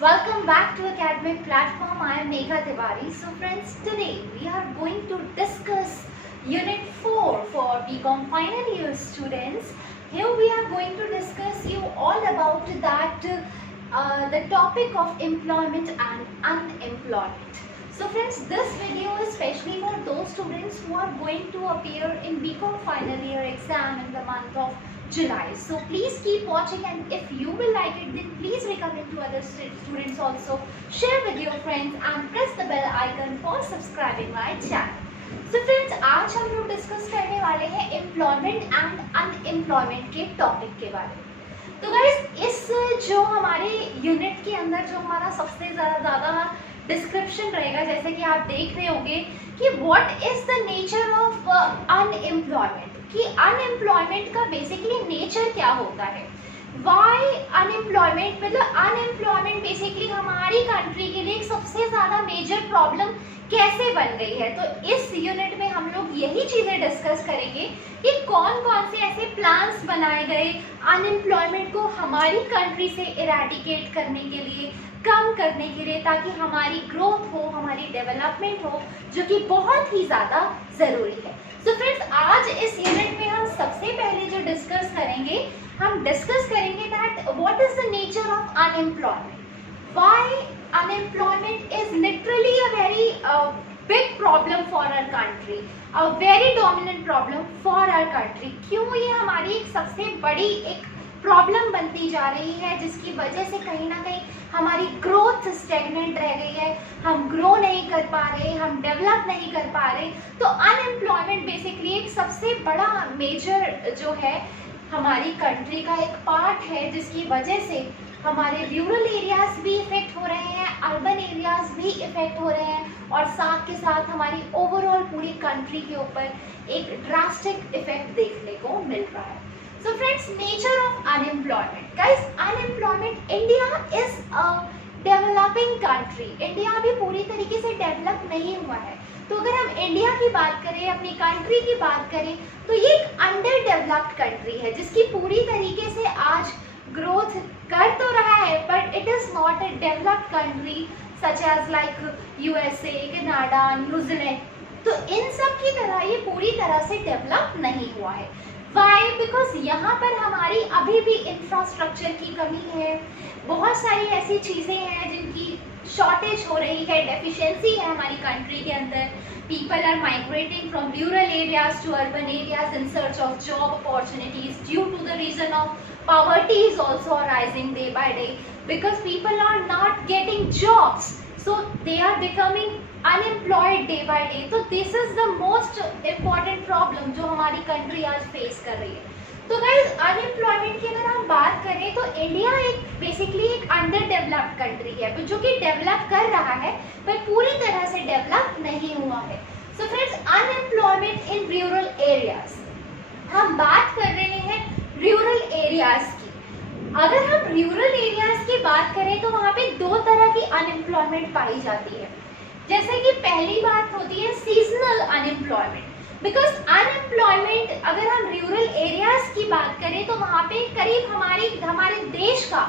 welcome back to Academic Platform. I am Megha Tiwari. So friends, today we are going to discuss Unit 4 for BCom final year students. Here we are going to discuss you all about the topic of employment and unemployment. So friends, this video is specially for those students who are going to appear in BCom final year exam in the month of July. So please keep watching, and if you will like it, then please recommend to other students also. Share with your friends and press the bell icon for subscribing my channel. So friends, आज हम लोग discuss करने वाले हैं employment and unemployment के topic के बारे में। तो गाइस, इस जो हमारे यूनिट के अंदर जो हमारा सबसे ज़्यादा डिस्क्रिप्शन रहेगा, जैसे कि आप देख रहे होंगे कि what is the nature of unemployment, कि अनएम्प्लॉयमेंट का बेसिकली नेचर क्या होता है, वाई अनएम्प्लॉयमेंट, मतलब अनएम्प्लॉयमेंट बेसिकली हमारी कंट्री के लिए एक सबसे ज़्यादा मेजर प्रॉब्लम कैसे बन गई है। तो इस यूनिट में हम लोग यही चीज़ें डिस्कस करेंगे कि कौन कौन से ऐसे प्लान्स बनाए गए अनएम्प्लॉयमेंट को हमारी कंट्री से इरेडिकेट करने के लिए, कम करने के लिए, ताकि हमारी ग्रोथ हो, हमारी डेवलपमेंट हो, जो कि बहुत ही ज़्यादा ज़रूरी है। तो फ्रेंड्स, आज इस यूनिट में हम सबसे पहले जो डिस्कस करेंगे, हम डिस्कस करेंगे that what is the nature of unemployment, why unemployment is literally a very big problem for our country, a very dominant problem for our country. क्यों ये हमारी एक सबसे बड़ी एक प्रॉब्लम बनती जा रही है, जिसकी वजह से कहीं ना कहीं हमारी ग्रोथ स्टेगनेंट रह गई है, हम ग्रो नहीं कर पा रहे, हम डेवलप नहीं कर पा रहे। तो अनएम्प्लॉयमेंट बेसिकली एक सबसे बड़ा मेजर जो है हमारी कंट्री का एक पार्ट है, जिसकी वजह से हमारे रूरल एरियाज भी इफेक्ट हो रहे हैं, अर्बन एरियाज भी इफेक्ट हो रहे हैं, और साथ के साथ हमारी ओवरऑल पूरी कंट्री के ऊपर एक ड्रास्टिक इफेक्ट देखने को मिल रहा है। So friends, nature of unemployment. Guys, unemployment, India is a developing country. India अभी पूरी तरीके से डेवलप नहीं हुआ है। तो अगर हम इंडिया की बात करें, अपनी कंट्री की बात करें, तो ये एक अंडर डेवलप्ड कंट्री है, जिसकी पूरी तरीके से आज ग्रोथ कर तो रहा है, but it is not a developed country such as like USA, Canada, New Zealand. तो इन सब की तरह ये पूरी तरह से डेवलप नहीं हुआ है। वाई? बिकॉज यहाँ पर हमारी अभी भी इंफ्रास्ट्रक्चर की कमी है, बहुत सारी ऐसी चीज़ें हैं जिनकी शॉर्टेज हो रही है, डेफिशिएंसी है हमारी कंट्री के अंदर। People are migrating from rural areas to urban areas in search of job opportunities due to the reason of poverty is also arising day by day because people are not getting jobs, so they are becoming unemployed day by day. तो this is the most important problem जो हमारी country आज face कर रही है। तो guys, unemployment की अगर हम बात करें तो इंडिया एक बेसिकली एक अंडर डेवलप्ड कंट्री है, जो कि डेवलप कर रहा है पर पूरी तरह से डेवलप नहीं हुआ है। So friends, unemployment in rural areas, हम बात कर रहे हैं रूरल एरियाज की। अगर हम रूरल एरियाज की बात करें तो वहाँ पे दो तरह की अनएम्प्लॉयमेंट पाई जाती है। जैसे कि पहली बात होती है सीजनल अनएम्प्लॉयमेंट, बिकॉज अनएम्प्लॉयमेंट अगर हम रूरल एरियाज की बात करें तो वहाँ पे करीब हमारे देश का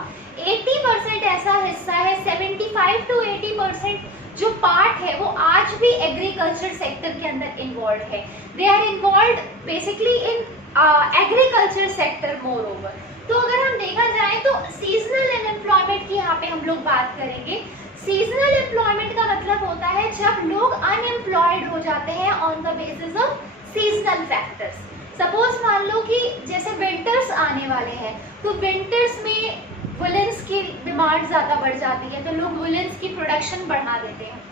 80% ऐसा हिस्सा है, 75 to 80% जो पार्ट है वो आज भी एग्रीकल्चर सेक्टर के अंदर इन्वॉल्व है। They are involve basically in agriculture sector moreover. तो अगर हम देखा जाए तो सीजनल अनएम्प्लॉयमेंट की यहाँ पे हम लोग बात करेंगे। सीजनल एम्प्लॉयमेंट का मतलब होता है जब लोग अनएम्प्लॉयड हो जाते हैं on the basis of seasonal factors. Suppose मान लो कि जैसे विंटर्स आने वाले हैं, तो विंटर्स में वुलेंस की डिमांड ज़्यादा बढ़ जाती है, तो लोग वुलेंस की प्रोडक्शन बढ़ा देते हैं।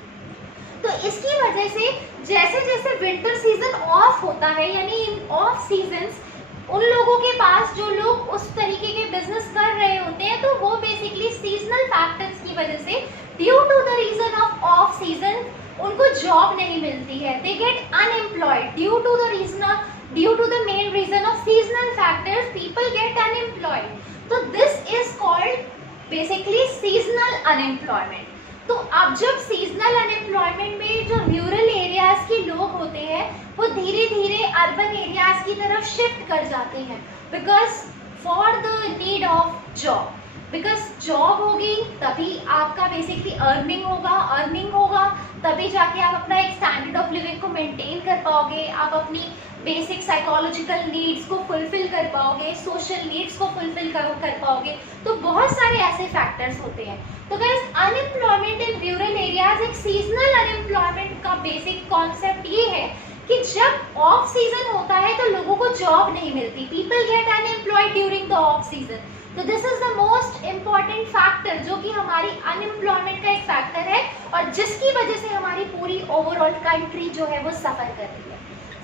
तो इसकी वजह से जैसे जैसे विंटर सीजन ऑफ होता है, यानी इन ऑफ सीजन्स उन लोगों के पास जो लोग उस तरीके के बिजनेस कर रहे होते हैं, तो वो बेसिकली सीजनल फैक्टर्स की वजह से due to the reason of season उनको जॉब नहीं मिलती है, they get unemployed due to the main reason of seasonal factors, people get unemployed. तो this is called basically seasonal unemployment. तो अब जब सीजनल अनएम्प्लॉयमेंट में जो रूरल एरियाज के लोग होते हैं वो धीरे धीरे अर्बन एरियाज की तरफ शिफ्ट कर जाते हैं, because for the need of job. Because job होगी तभी आपका बेसिकली अर्निंग होगा तभी जाके आप अपना एक स्टैंडर्ड ऑफ लिविंग को मेंटेन कर पाओगे, आप अपनी बेसिक साइकोलॉजिकल नीड्स को फुलफिल कर पाओगे, सोशल नीड्स को फुलफिल कर पाओगे। तो बहुत सारे ऐसे फैक्टर्स होते हैं। तो guys, unemployment in rural areas, एक सीजनल अनएम्प्लॉयमेंट का बेसिक कॉन्सेप्ट ये है कि जब ऑफ सीजन होता है तो लोगों को जॉब नहीं मिलती, people get unemployed during the off season. तो this is the most important factor जो कि हमारी अनएम्प्लॉयमेंट का एक फैक्टर है और जिसकी वजह से हमारी पूरी ओवरऑल कंट्री जो है वो सफर कर रही है।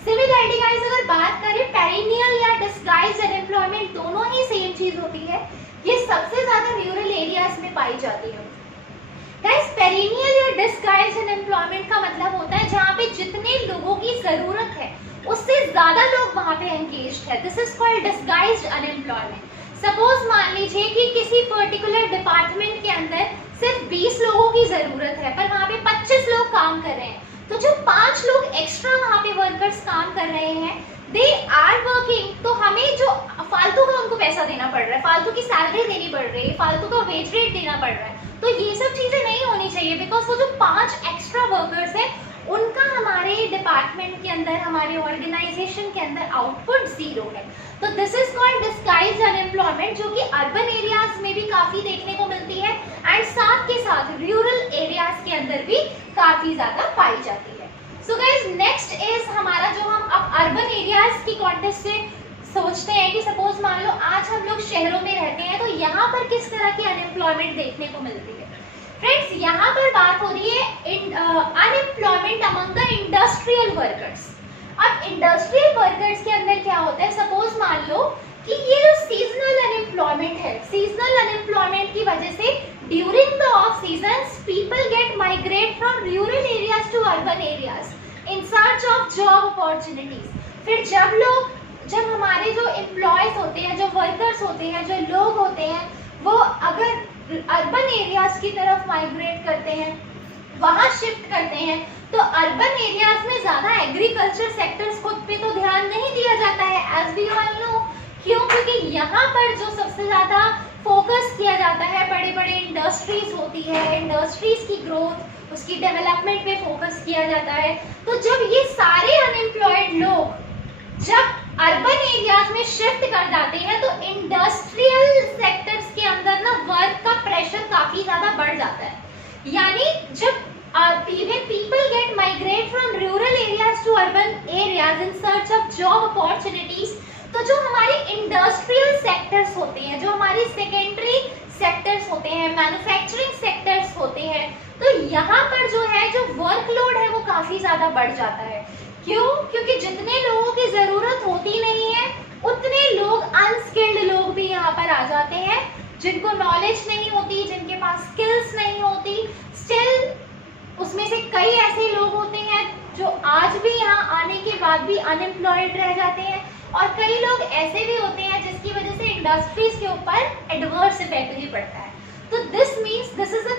सिमिलरली गाइस, अगर बात करें पेरिनियल या डिस्गाइज्ड अनएम्प्लॉयमेंट, दोनों ही सेम चीज होती है। ये सबसे ज्यादा रूरल एरियाज में पाई जाती है। गाइस, पेरिनियल या डिस्गाइज्ड अनएम्प्लॉयमेंट का मतलब होता है जहाँ पे जितने लोगों की जरूरत है उससे ज्यादा लोग वहाँ पे एंगेज्ड है। This is called disguised unemployment. Suppose मान लीजिए कि किसी पर्टिकुलर डिपार्टमेंट के अंदर सिर्फ 20 लोगों की जरूरत है पर वहाँ पे 25 लोग काम कर रहे हैं, तो जो 5 लोग एक्स्ट्रा वहाँ पे वर्कर्स काम कर रहे हैं, दे आर वर्किंग, तो हमें जो फालतू का उनको पैसा देना पड़ रहा है, फालतू की सैलरी देनी पड़ रही है, फालतू का वेज रेट देना पड़ रहा है। तो ये सब चीजें नहीं होनी चाहिए बिकॉज वो जो 5 एक्स्ट्रा वर्कर्स है उनका हमारे डिपार्टमेंट के अंदर, हमारे ऑर्गेनाइजेशन के अंदर आउटपुट 0 है। तो this is called disguised unemployment, जो कि अर्बन एरियाज में भी काफी देखने को मिलती है एंड साथ के साथ रूरल एरियाज के अंदर भी काफी ज्यादा पाई जाती है। सो गाइस, नेक्स्ट इज हमारा जो हम अब अर्बन एरियाज की कॉन्टेक्स्ट से सोचते हैं कि सपोज मान लो आज हम लोग शहरों में रहते हैं तो यहाँ पर किस तरह की अनएम्प्लॉयमेंट देखने को मिलती है। फ्रेंड्स, यहाँ पर बात हो रही है unemployment among the industrial workers. अब इंडस्ट्रियल वर्कर्स के अंदर क्या होता है, सपोज मान लो कि ये जो सीजनल अनएम्प्लॉयमेंट है, सीजनल अनएम्प्लॉयमेंट की वजह से during the off season people get migrate from rural areas to urban areas in search of job opportunities. फिर जब हमारे जो एम्प्लॉयज होते हैं, जो वर्कर्स होते हैं, जो लोग होते हैं, वो अगर अर्बन एरियाज की तरफ माइग्रेट करते हैं, वहां शिफ्ट करते हैं, तो अर्बन एरियाज में ज्यादा एग्रीकल्चर सेक्टर्स खुद पे तो ध्यान नहीं दिया जाता है, एज वी ऑल नो। क्यों? क्योंकि यहाँ पर जो सबसे ज्यादा फोकस किया जाता है, बड़े बड़े इंडस्ट्रीज होती है, इंडस्ट्रीज की ग्रोथ, उसकी डेवलपमेंट पे फोकस किया जाता है। तो जब ये सारे अनएम्प्लॉयड लोग जब अर्बन एरियाज में शिफ्ट कर जाते हैं तो इंडस्ट्रियल सेक्टर्स के अंदर ना वर्क का प्रेशर काफी ज्यादा बढ़ जाता है। यानी जब people get migrate from rural areas to urban areas in search of job opportunities, तो जो हमारे इंडस्ट्रियल सेक्टर्स होते हैं, जो हमारी सेकेंडरी सेक्टर्स होते हैं, मैन्युफैक्चरिंग सेक्टर्स होते हैं, तो यहाँ पर जो है जो वर्कलोड है वो काफी ज्यादा बढ़ जाता है। क्यों? क्योंकि जितने लोगों की जरूरत होती नहीं है उतने लोग अनस्किल्ड लोग भी यहाँ पर आ जाते हैं, जिनको नॉलेज नहीं होती, जिनके पास स्किल्स नहीं होती। स्टिल उसमें से कई ऐसे लोग होते हैं जो आज भी यहाँ आने के बाद भी अनएम्प्लॉयड रह जाते हैं और कई लोग ऐसे भी होते हैं जिसकी वजह से इंडस्ट्रीज के ऊपर एडवर्स इफेक्ट भी पड़ता है। तो this means this is a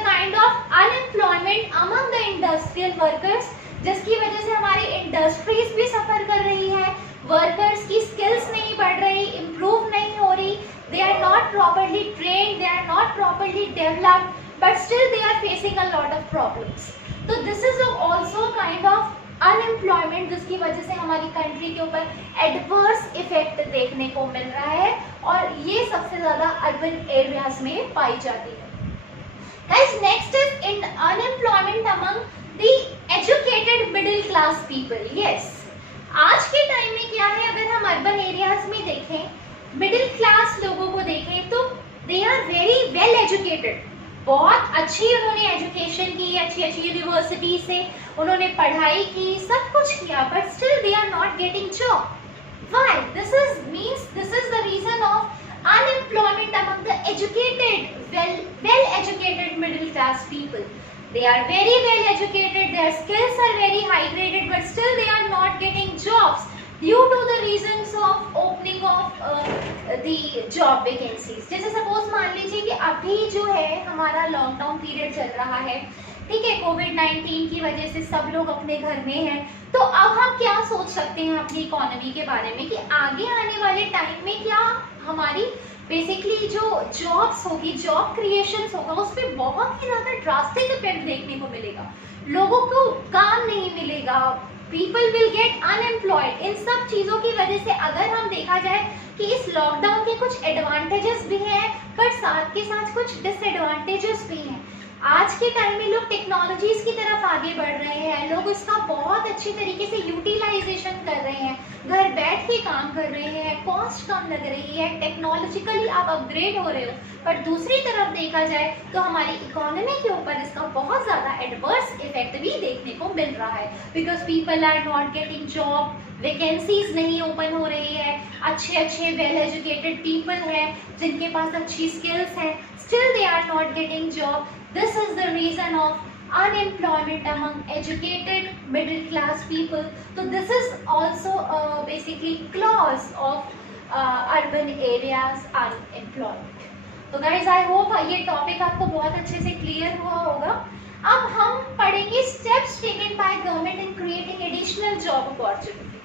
kind of unemployment among the industrial workers, जिसकी वजह से हमारी इंडस्ट्रीज भी सफर कर रही है, वर्कर्स की स्किल्स नहीं बढ़ रही, इम्प्रूव नहीं हो रही, they are not properly trained, they are not properly developed, but still they are facing a lot of problems. तो this is also kind of unemployment, जिसकी वजह से हमारी कंट्री के ऊपर एडवर्स इफेक्ट देखने को मिल रहा है और ये सबसे ज्यादा अर्बन एरियाज में पाई जाती है। Guys, next is in unemployment among the educated middle class people. Yes, आज के टाइम में क्या है, अगर हम अर्बन एरियाज में देखें, मिडिल क्लास लोगों को देखें तो they are very well educated, बहुत अच्छी उन्होंने एजुकेशन की, अच्छी अच्छी यूनिवर्सिटी से उन्होंने पढ़ाई की, सब कुछ किया, but still they are not getting job. Why? This is the reason of unemployment among the educated, well educated middle class people. They are very well educated, their skills are very high graded, but still they are not getting jobs due to the reasons of opening of the job vacancies. जैसे suppose मान लीजिए कि अभी जो है हमारा lockdown period चल रहा है, ठीक है, कोविड-19 की वजह से सब लोग अपने घर में हैं, तो अब हम क्या सोच सकते हैं अपनी इकोनॉमी के बारे में कि आगे आने वाले टाइम में क्या हमारी बेसिकली जो जॉब्स होगी, जॉब क्रिएशंस होगा, उस पर बहुत ही ज़्यादा ड्रास्टिक इफेक्ट देखने को मिलेगा। लोगों को काम नहीं मिलेगा, पीपल विल गेट अनएम्प्लॉयड। इन सब चीज़ों की वजह से अगर हम देखा जाए कि इस लॉकडाउन के कुछ एडवांटेजेस भी हैं, पर साथ के साथ कुछ डिसएडवांटेजेस भी हैं। आज के टाइम में लोग टेक्नोलॉजीज की तरफ आगे बढ़ रहे हैं, लोग इसका बहुत अच्छी तरीके से यूटिलाइजेशन कर रहे हैं, घर बैठ के काम कर रहे हैं, कॉस्ट कम लग रही है, टेक्नोलॉजिकली आप अपग्रेड हो रहे हो। पर दूसरी तरफ देखा जाए तो हमारी इकोनॉमी के ऊपर इसका बहुत ज़्यादा एडवर्स इफेक्ट भी देखने को मिल रहा है, because people are not getting job, vacancies नहीं ओपन हो रही है, अच्छे वेल एजुकेटेड पीपल हैं जिनके पास अच्छी स्किल्स हैं, still they are not getting job. This is the reason of unemployment among educated middle class people. So this is also basically cause of urban areas unemployment. तो guys, I hope ये topic आपको बहुत अच्छे से clear हुआ होगा। अब हम पढ़ेंगे steps taken by government in creating additional job opportunity।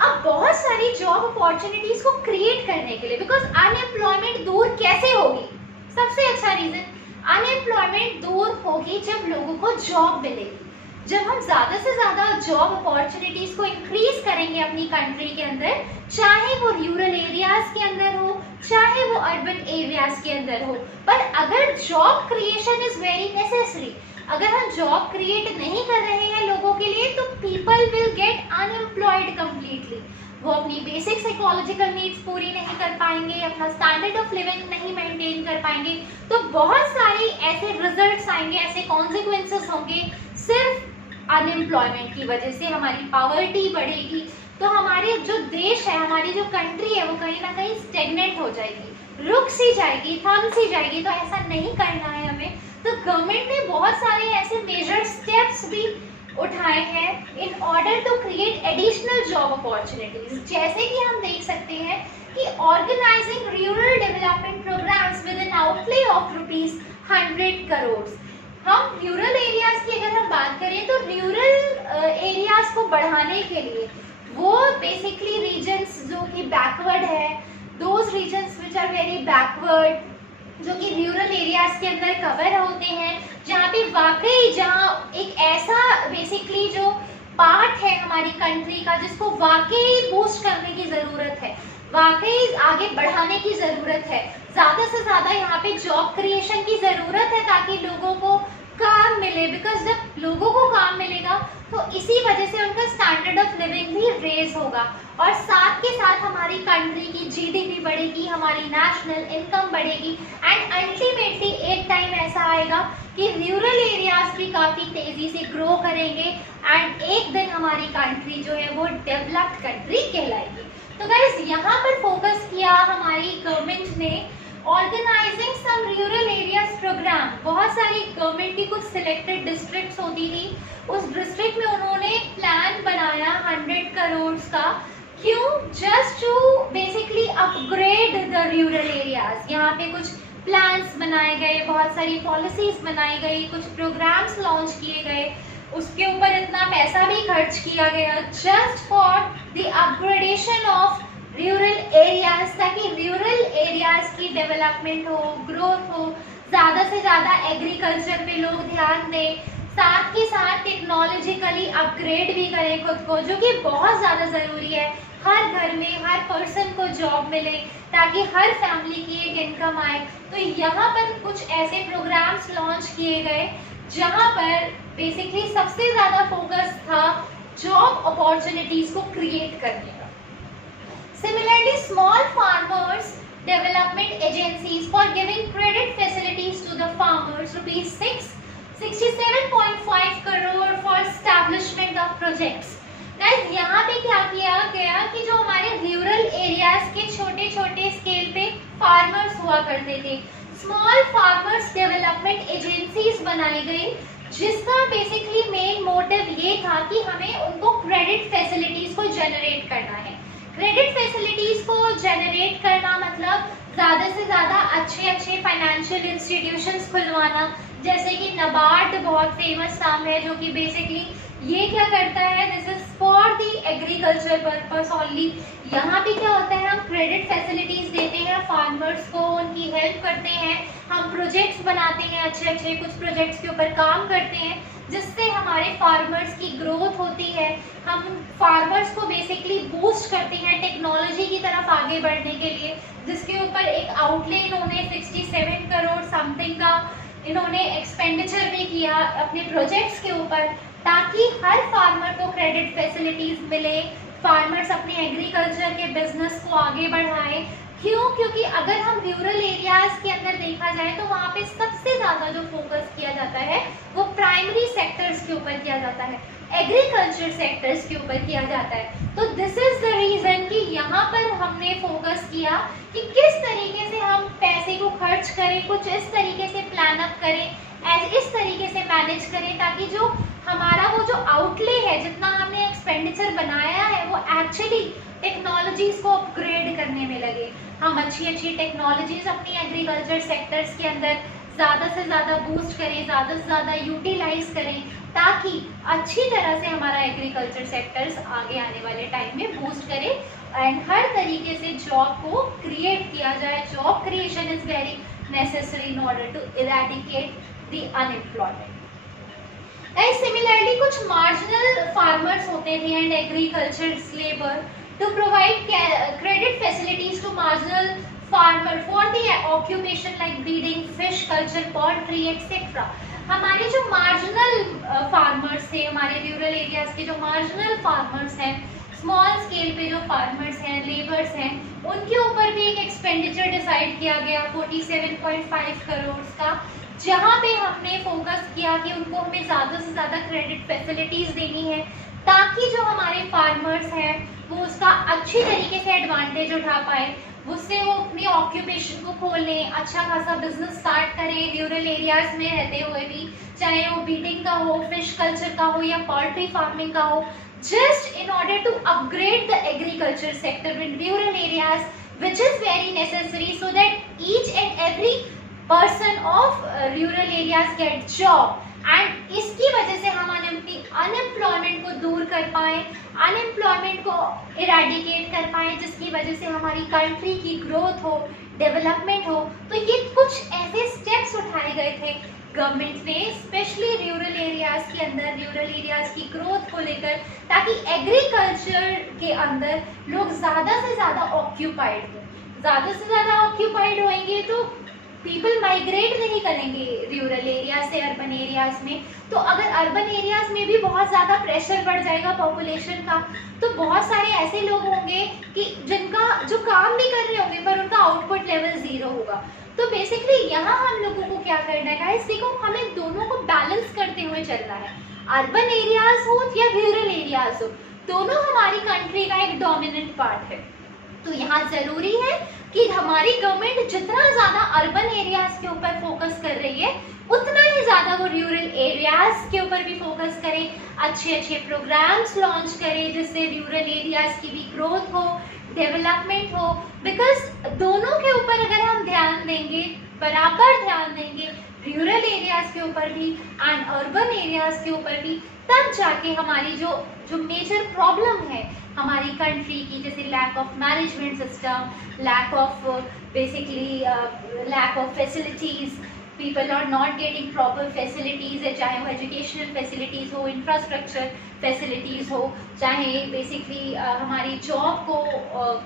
अब बहुत सारी जॉब अपॉर्चुनिटीज को क्रिएट करने के लिए, बिकॉज अनएम्प्लॉयमेंट दूर कैसे होगी? सबसे अच्छा रीजन, अनएम्प्लॉयमेंट दूर होगी जब लोगों को जॉब मिलेगी। जब हम ज्यादा से ज्यादा जॉब अपॉर्चुनिटीज को इंक्रीज करेंगे अपनी कंट्री के अंदर, चाहे वो रूरल एरियाज के अंदर हो, चाहे वो अर्बन एरियाज के अंदर हो, पर अगर job creation is very necessary, अगर हम जॉब क्रिएट नहीं कर रहे हैं लोगों के लिए, तो people will get unemployed completely. वो अपनी बेसिक साइकोलॉजिकल नीड्स पूरी नहीं कर पाएंगे, अपना स्टैंडर्ड ऑफ लिविंग नहीं मेंटेन कर पाएंगे, तो बहुत सारे ऐसे रिजल्ट्स आएंगे, ऐसे कॉन्सिक्वेंसेस होंगे सिर्फ अनएम्प्लॉयमेंट की वजह से। हमारी पॉवर्टी बढ़ेगी, तो हमारे जो देश है, हमारी जो कंट्री है, वो कहीं ना कहीं स्टेगनेंट हो जाएगी, रुक सी जाएगी, थम सी जाएगी। तो ऐसा नहीं करना है हमें। तो गवर्नमेंट ने बहुत सारे ऐसे मेजर स्टेप्स भी उठाए हैं in order to create additional job opportunities. जैसे कि हम देख सकते हैं कि organising rural development programmes with an outlay of ₹100 crore. हम रूरल एरियाज की अगर हम बात करें तो रूरल एरियाज को बढ़ाने के लिए, वो बेसिकली रीजन्स जो कि बैकवर्ड है, those reasons which are very backward, जो कि रूरल एरियाज के अंदर कवर होते हैं, जहाँ पे वाकई, जहाँ एक ऐसा बेसिकली जो पार्ट है हमारी कंट्री का जिसको वाकई बूस्ट करने की ज़रूरत है, वाकई आगे बढ़ाने की ज़रूरत है, ज़्यादा से ज़्यादा यहाँ पे जॉब क्रिएशन की ज़रूरत है ताकि लोगों को काम मिले। बिकॉज जब लोगों को काम मिलेगा तो इसी वजह से उनका स्टैंडर्ड ऑफ लिविंग भी रेज होगा, और साथ के साथ हमारी कंट्री की जीडीपी बढ़ेगी, हमारी नेशनल इनकम बढ़ेगी, एंड अल्टीमेटली एक टाइम ऐसा आएगा कि रूरल एरियाज भी काफ़ी तेज़ी से ग्रो करेंगे, एंड एक दिन हमारी कंट्री जो है वो डेवलप्ड कंट्री कहलाएगी। तो गाइस, यहाँ पर फोकस किया हमारी गवर्नमेंट ने ऑर्गेनाइजिंग सम रूरल एरियाज प्रोग्राम। बहुत सारी गवर्नमेंट की कुछ सिलेक्टेड डिस्ट्रिक्ट्स होती थी, उस डिस्ट्रिक्ट में उन्होंने प्लान बनाया 100 करोड़ का। क्यों? Just to basically upgrade the rural areas. यहाँ पे कुछ प्लान्स बनाए गए, बहुत सारी पॉलिसीज बनाई गई, कुछ प्रोग्राम्स लॉन्च किए गए, उसके ऊपर इतना पैसा भी खर्च किया गया just for the upgradation of rural areas, ताकि रूरल एरियाज की डेवलपमेंट हो, ग्रोथ हो, ज़्यादा से ज़्यादा एग्रीकल्चर पे लोग ध्यान दें, साथ के साथ टेक्नोलॉजिकली अपग्रेड भी करें खुद को, जो कि बहुत ज़्यादा ज़रूरी है। हर घर में हर पर्सन को जॉब मिले ताकि हर फैमिली की एक इनकम आए। तो यहाँ पर कुछ ऐसे प्रोग्राम्स लॉन्च किए गए जहाँ पर बेसिकली सबसे ज़्यादा फोकस था जॉब अपॉर्चुनिटीज़ को क्रिएट करने का। Similarly, small farmers development agencies for giving credit facilities to the farmers, ₹67.5 crore for establishment of projects। Guys, यहाँ पे क्या किया गया कि जो हमारे रूरल एरियाज के छोटे छोटे स्केल पे फार्मर्स हुआ करते थे, स्मॉल फार्मर्स डेवलपमेंट एजेंसीज बनाई गई, जिसका बेसिकली मेन मोटिव ये था कि हमें उनको क्रेडिट फैसिलिटीज को जनरेट करना है। क्रेडिट फैसिलिटीज को जनरेट करना मतलब ज़्यादा से ज़्यादा अच्छे फाइनेंशियल इंस्टीट्यूशंस खुलवाना, जैसे कि नाबार्ड बहुत फेमस नाम है, जो कि बेसिकली ये क्या करता है, this is for the agriculture purpose only. यहाँ पे क्या होता है, हम क्रेडिट फैसिलिटीज देते हैं फार्मर्स को, उनकी हेल्प करते हैं, हम प्रोजेक्ट्स बनाते हैं, अच्छे अच्छे कुछ प्रोजेक्ट्स के ऊपर काम करते हैं जिससे हमारे फार्मर्स की ग्रोथ होती है। हम फार्मर्स को बेसिकली बूस्ट करते हैं टेक्नोलॉजी की तरफ आगे बढ़ने के लिए, जिसके ऊपर एक आउटले इन्होंने 67 करोड़ समथिंग का इन्होंने एक्सपेंडिचर भी किया अपने प्रोजेक्ट्स के ऊपर, ताकि हर फार्मर को क्रेडिट फैसिलिटीज मिले, फार्मर्स अपने एग्रीकल्चर के बिजनेस को आगे बढ़ाएं। क्यों? क्योंकि अगर हम रूरल एरियाज के अंदर देखा जाए तो वहाँ पे सबसे ज़्यादा जो फोकस किया जाता है वो प्राइमरी सेक्टर्स के ऊपर किया जाता है, एग्रीकल्चर सेक्टर्स के ऊपर किया जाता है। तो दिस इज द रीज़न कि यहाँ पर हमने फोकस किया कि किस तरीके से हम पैसे को खर्च करें, कुछ इस तरीके से प्लान अप करें, इस तरीके से मैनेज करें ताकि जो हमारा वो जो आउटले है, जितना हमने एक्सपेंडिचर बनाया है, वो एक्चुअली टेक्नोलॉजीज को अपग्रेड करने में लगे। हम अच्छी अच्छी टेक्नोलॉजीज अपनी एग्रीकल्चर सेक्टर्स के अंदर ज़्यादा से ज़्यादा बूस्ट करें, ज़्यादा से ज़्यादा यूटिलाइज करें, ताकि अच्छी तरह से हमारा एग्रीकल्चर सेक्टर्स आगे आने वाले टाइम में बूस्ट करे एंड हर तरीके से जॉब को क्रिएट किया जाए। Job creation is very necessary in order to eradicate the unemployment. Similarly कुछ मार्जिनल फार्मर्स होते थे and agriculture labour to provide credit facilities to marginal farmer for the occupation like breeding, fish culture, poultry, etc. हमारे जो marginal farmers थे, हमारे rural areas के जो marginal farmers हैं, स्मॉल स्केल पे जो फार्मर्स हैं, लेबर्स हैं, उनके ऊपर भी एक एक्सपेंडिचर डिसाइड किया गया 47.5 करोड़ का, जहाँ पे हमने फोकस किया कि उनको हमें ज़्यादा से ज़्यादा क्रेडिट फैसिलिटीज़ देनी है ताकि जो हमारे फार्मर्स हैं वो उसका अच्छी तरीके से एडवांटेज उठा पाए, उससे वो अपनी ऑक्यूपेशन को खोलें, अच्छा खासा बिजनेस स्टार्ट करें रूरल एरियाज में रहते हुए भी, चाहे वो बीटिंग का हो, फिश कल्चर का हो या पोल्ट्री फार्मिंग का हो, just in order to upgrade the agriculture sector in rural areas, which is very necessary so that each and every person of rural areas get job। And इसकी वजह से हम unemployment को दूर कर पाए, अनएम्प्लॉयमेंट को इरेडिकेट कर पाए, जिसकी वजह से हमारी कंट्री की ग्रोथ हो, डेवलपमेंट हो। तो ये कुछ ऐसे स्टेप्स उठाए गए थे गवर्नमेंट ने, स्पेशली रूरल एरियाज के अंदर, रूरल एरियाज की ग्रोथ को लेकर, ताकि एग्रीकल्चर के अंदर लोग ज़्यादा से ज़्यादा ऑक्यूपाइड हो। ज़्यादा से ज़्यादा ऑक्यूपाइड होंगे तो पीपल माइग्रेट नहीं करेंगे रूरल एरिया से अर्बन एरियाज में। तो अगर अर्बन एरियाज में भी बहुत ज़्यादा प्रेशर बढ़ जाएगा पॉपुलेशन का, तो बहुत सारे ऐसे लोग होंगे कि जिनका जो काम भी कर रहे होंगे पर उनका आउटपुट लेवल 0 होगा। तो बेसिकली यहाँ हम लोगों को क्या करना है गाइस, देखो हमें दोनों को बैलेंस करते हुए चलना है। अर्बन एरियाज हो या रूरल एरियाज हो, दोनों हमारी कंट्री का एक डोमिनेंट पार्ट है। तो यहाँ ज़रूरी है कि हमारी गवर्नमेंट जितना ज़्यादा अर्बन एरियाज के ऊपर फोकस कर रही है, उतना ही ज़्यादा वो रूरल एरियाज के ऊपर भी फोकस करें, अच्छे अच्छे प्रोग्राम्स लॉन्च करें जिससे रूरल एरियाज की भी ग्रोथ हो, डेवलपमेंट हो। बिकॉज दोनों के ऊपर अगर हम ध्यान देंगे, बराबर ध्यान देंगे, रूरल एरियाज के ऊपर भी एंड अर्बन एरियाज के ऊपर भी, तब जाके हमारी जो मेजर प्रॉब्लम है हमारी कंट्री की, जैसे lack of management system, lack of basically lack of facilities, people are not getting proper facilities है, चाहे वो एजुकेशनल फैसिलिटीज़ हो, इंफ्रास्ट्रक्चर फैसिलिटीज़ हो, चाहे बेसिकली हमारी जॉब को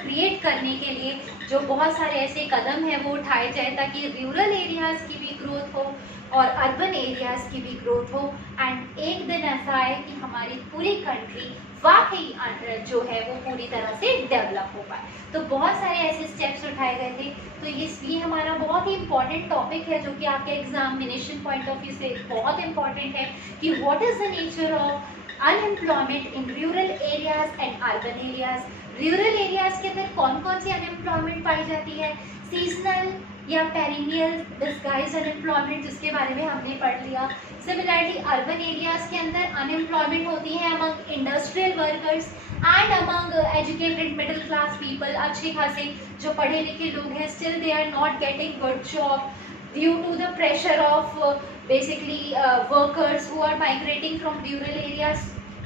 क्रिएट करने के लिए जो बहुत सारे ऐसे कदम हैं वो उठाए जाए ताकि रूरल एरियाज़ की भी ग्रोथ हो और अर्बन एरियाज़ की भी ग्रोथ हो। एंड एक दिन ऐसा है कि हमारी पूरी कंट्री वाकई जो है वो पूरी तरह से डेवलप हो पाए। तो बहुत सारे ऐसे स्टेप्स उठाए गए थे। तो ये हमारा बहुत ही इंपॉर्टेंट टॉपिक है जो कि आपके एग्जामिनेशन पॉइंट ऑफ व्यू से बहुत इंपॉर्टेंट है कि what is the nature of unemployment in rural areas and urban areas. Rural areas के अंदर कौन कौन सी अनएम्प्लॉयमेंट पाई जाती है, सीजनल या पेरिनियल डिस्गाइज अनएम्प्लॉयमेंट, जिसके बारे में हमने पढ़ लिया। सिमिलरली अर्बन एरियाज के अंदर अनएम्प्लॉयमेंट होती है among industrial workers and among educated middle class people. अच्छे खासे जो पढ़े लिखे लोग हैं, still they are not getting good job due to the pressure of basically workers who are migrating from rural areas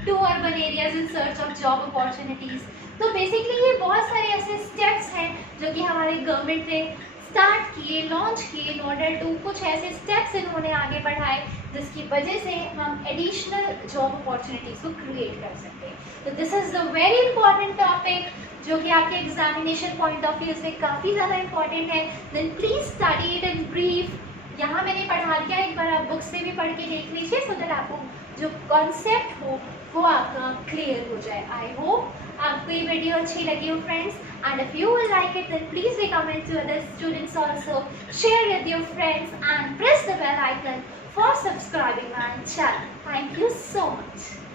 to urban areas in search of job opportunities. तो basically ये बहुत सारे ऐसे स्टेप्स हैं जो कि हमारे गवर्नमेंट ने स्टार्ट किए, लॉन्च किए इन ऑर्डर टू, कुछ ऐसे स्टेप्स इन्होंने आगे बढ़ाए जिसकी वजह से हम एडिशनल जॉब अपॉर्चुनिटीज को क्रिएट कर सकते हैं. तो this is the very important topic जो कि आपके एग्जामिनेशन पॉइंट ऑफ व्यू से काफ़ी ज़्यादा इंपॉर्टेंट है. Then please study it in brief. यहाँ मैंने पढ़ा दिया, एक बार आप बुक से भी पढ़ के देख लीजिए सो दैट आपको जो कॉन्सेप्ट हो वो आपका क्लियर हो जाए. आई होप आपको ये वीडियो अच्छी लगी हो friends, and if you will like it then please recommend to other students also, share with your friends and press the bell icon for subscribing my channel. Thank you so much.